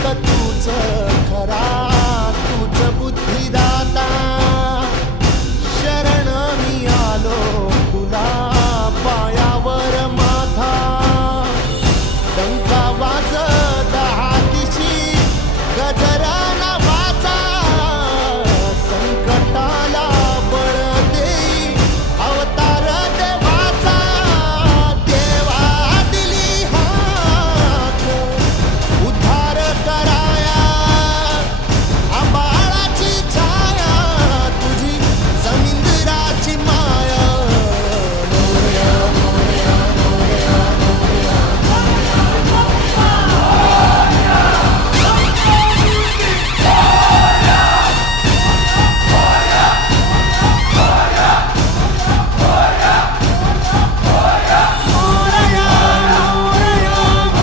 फक्त तूच खरा, तूच बुद्धिदाता. शरण मी आलो तुला, पायावर माझा डंका वाजविला